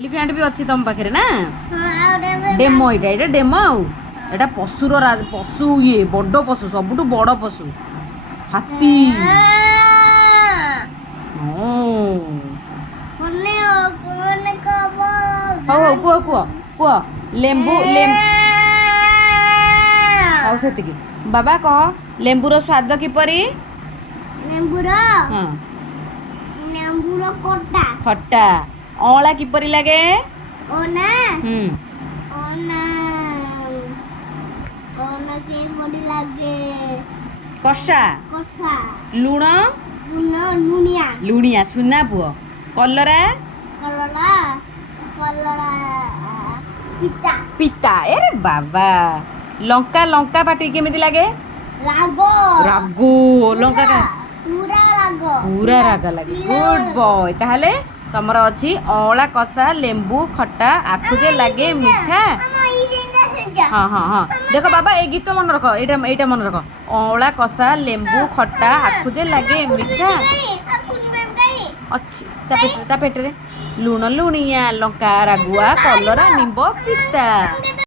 elephant भी अच्छी तुम पाखे ना डेमो ये डेमो आटा पशुर पशु ये बड़ पशु सबुठ बड़ पशु हाथी हौ कुह कुह कुह लेंबू हौ से बाबा कह लेंबूर स्वाद किपरि खट्टा अँला किपरि लागे कषा लुण लुणिया सुना पुओ कलरा पिता अरे बाबा लंका लंका पाटी केमिति लागे रागो लंका का पूरा राग लगे गुड बॉय ताहले तमर अच्छी अँला कषा लेंबू खट्टा आखु जे लगे मीठा हाँ हाँ हाँ देख बाबा ये गीत मन रख एटा मन रख अँला कषा लेंबू खट्टा आखु जे लगे मीठा अच्छी ता पेट रे लुण लुणिया लंका रागुआ कलरा निंब पिता